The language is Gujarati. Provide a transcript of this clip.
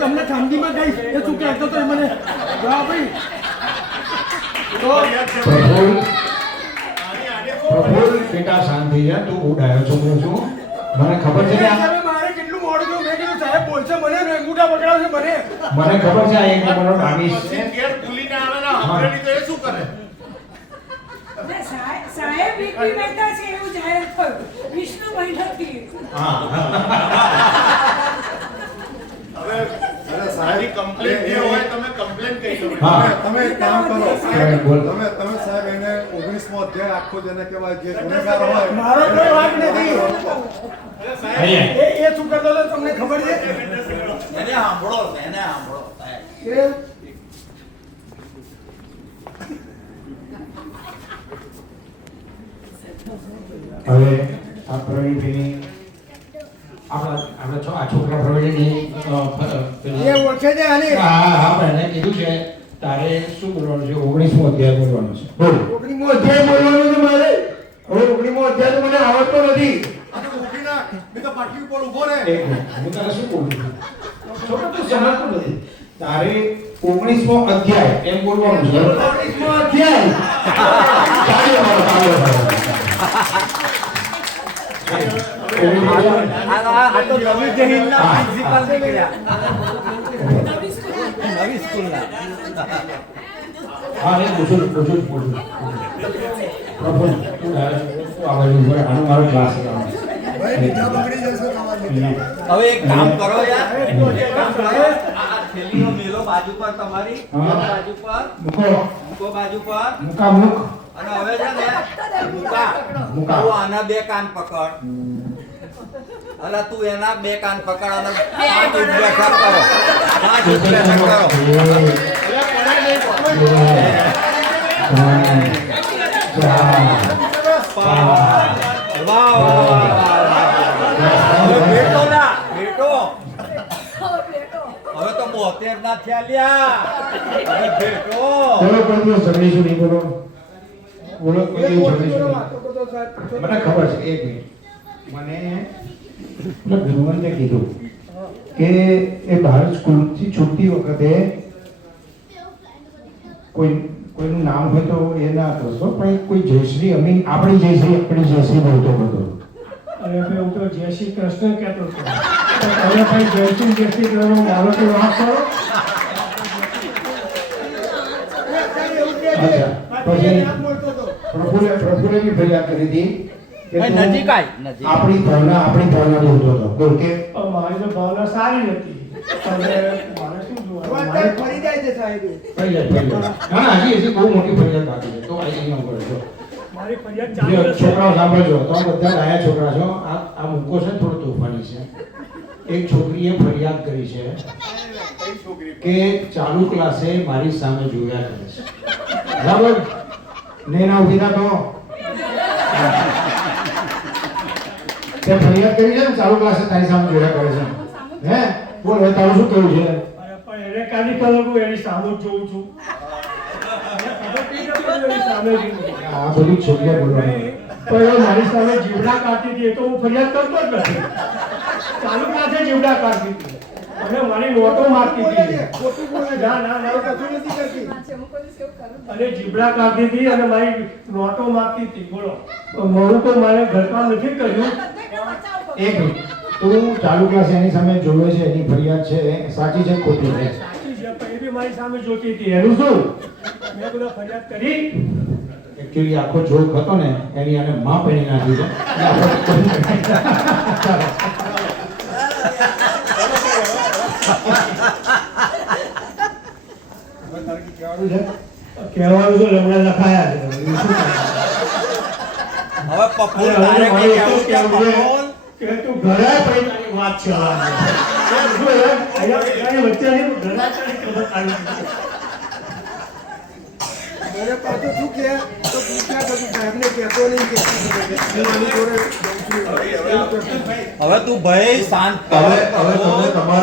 તમને ખાનગીમાં કહીશ એ શું કહેતો તો મને જવાબ બેટા શાંતિ છે તું ઉડાયો છોકરો છું મને ખબર છે કે મારે કેટલું મોડું થયું મેં કીધું સાહેબ બોલશે મને અંગૂઠા પકડાવશે મને ખબર છે આ એક નંબરનો ડામીશ છે ઘેર ભૂલીને આવે ને હમણાં તો એ શું કરે સાહેબ વીકલી બેઠા છે એવું જાહેર થયું વિષ્ણુ મહિનાથી હવે સાહેબ કમ્પ્લેન જે હોય તમે કમ્પ્લેન કહી દો તમે એક કામ કરો તમે સાહેબ એને 19મો અધ્યાય આખો જેને કહેવાય જે ગુનેગાર હોય મારો કોઈ વાત નથી એ શું કરતો હતો તમને ખબર છે એને સાંભળો હવે આ પ્રવીણભાઈની આપણા આ છોકરા પ્રવીણની એ ઓળખે છે આને હા એને કીધું છે તારે શું બોલવાનું છે 19મો અધ્યાય બોલવાનું છે બોલ 19મો અધ્યાય બોલવાનું છે મારે હવે 19મો અધ્યાય તો મને આવડતો નથી આ તો ઉભી ના મેં તો પાટલી ઉપર ઊભો રહે એક મિનિટ હું તને શું બોલું છું છોકરો તું સમજતો નથી તારે 19મો અધ્યાય એમ બોલવાનું છે 19મો અધ્યાય આ તો નવી જહીનના પ્રિન્સિપલ નીકળ્યા નવી સ્કૂલના હા એ પૂછું પ્રભુ તું આગળ ઉપર આનો મારો ક્લાસ ભાઈ બીજા બગડી જશે તમારી હવે એક કામ કરો યાર એક કામ કરો આ થેલીનો મેલો બાજુ પર તમારી બાજુ પર મૂકો બાજુ પર મુક અને હવે છે ને મુકા તું આના બે કાન પકડ અલા તું એના બે કાન પકડ અને 5 ઉભ્યા કરો 5 ઉભ્યા કરો હવે તો 72 ના થયા લ્યા હવે બેટો બોલો કોઈ દિવસ ઝઘડીશું નહીં બોલો બોલો કોઈ દિવસ ઝઘડીશું મને ખબર છે એક મિનિટ મને ગુરુવંતે કીધું કે એ ભારત સ્કૂલથી છૂટતી વખતે કોઈનું નામ હોય તો એ ના કરશો પણ કોઈ જયશ્રી આપણી જયશ્રી બોલતો હતો અરે ભાઈ હું તો જય શ્રી કૃષ્ણ કહેતો હતો હવે ભાઈ જય શ્રી કૃષ્ણ મારો તો વાત કરો અચ્છા પછી પ્રભુને બી ફરિયાદ કરી હતી કે નજીક આપણી ભાવના બોલતો હતો બોલ કે મારી તો ભાવના સારી નથી મારે શું જોવાનું મારે ફરી જાય છે સાહેબ ના હજી બહુ મોટી ફરિયાદ બાકી છે તો અહીં ન કરો મારી ફરિયાદ ચાલુ છે છોકરાઓ સાંભળજો તો બધા લાયા છોકરા છો આ મૂકો છે થોડો તોફાની છે એક છોકરીએ ફરિયાદ કરી છે કે ચાલુ ક્લાસે મારી સામે જોયા કરે છે બરાબર નેના ઉભી થા તો તે ફરિયાદ કરી છે ને ચાલુ ક્લાસે તારી સામે જોયા કરે છે હે બોલ હવે તારું શું કહેવું છે પણ એને કાલી કલર એની સામે જોઉં છું આ બધી છોકરીઓ બોલવાનું પણ મારી સામે જીવડા કાઢતી હતી તો હું ફરિયાદ કરતો જ નથી ચાલુ ક્લાસે જીવડા કાઢતી હતી અને મારી નોટો માગતી હતી. ખોટું બોલે ના, ના, ના. કશું નથી કરતી અને જીબડા કાઢી હતી અને મારી નોટો માગતી હતી. બોલો તો મોડું તો મારે ઘરમાં નથી કર્યું. એક મિનિટ. તું ચાલુ ક્લાસે એની સામે જોવે છે, એની ફરિયાદ છે, એ સાચી છે કે ખોટી છે? સાચી છે, પણ એ બી મારી સામે જોતી હતી. એનું શું? મેં બધા ફરિયાદ કરી. એકચ્યુઅલી આખો જોક હતો ને એની આને માં પહેરી નાખી છે. હવે તારે કઈ કહેવાનું છે? કહેવાનું તો હમણાં લખાયા છે. બીજું શું કહેવાનું? હવે પપ્પુ અરે, તારે હવે કઈ મારે કહેવું એટલું છે કહેવું પપ્પુ? છે કે તું ઘરે પડી તારી વાત છે આ. અહીંયા બધાની વચ્ચે નહીં, ઘરે તારી ખબર કાઢી. મને પાછું શું કહે તો પૂછ્યા કરું સાહેબને કહેતો નહીં કે હું આની જોડે જઉં છું. એવું કહેતો. હવે તું ભાઈ શાંત હવે તમે તમારા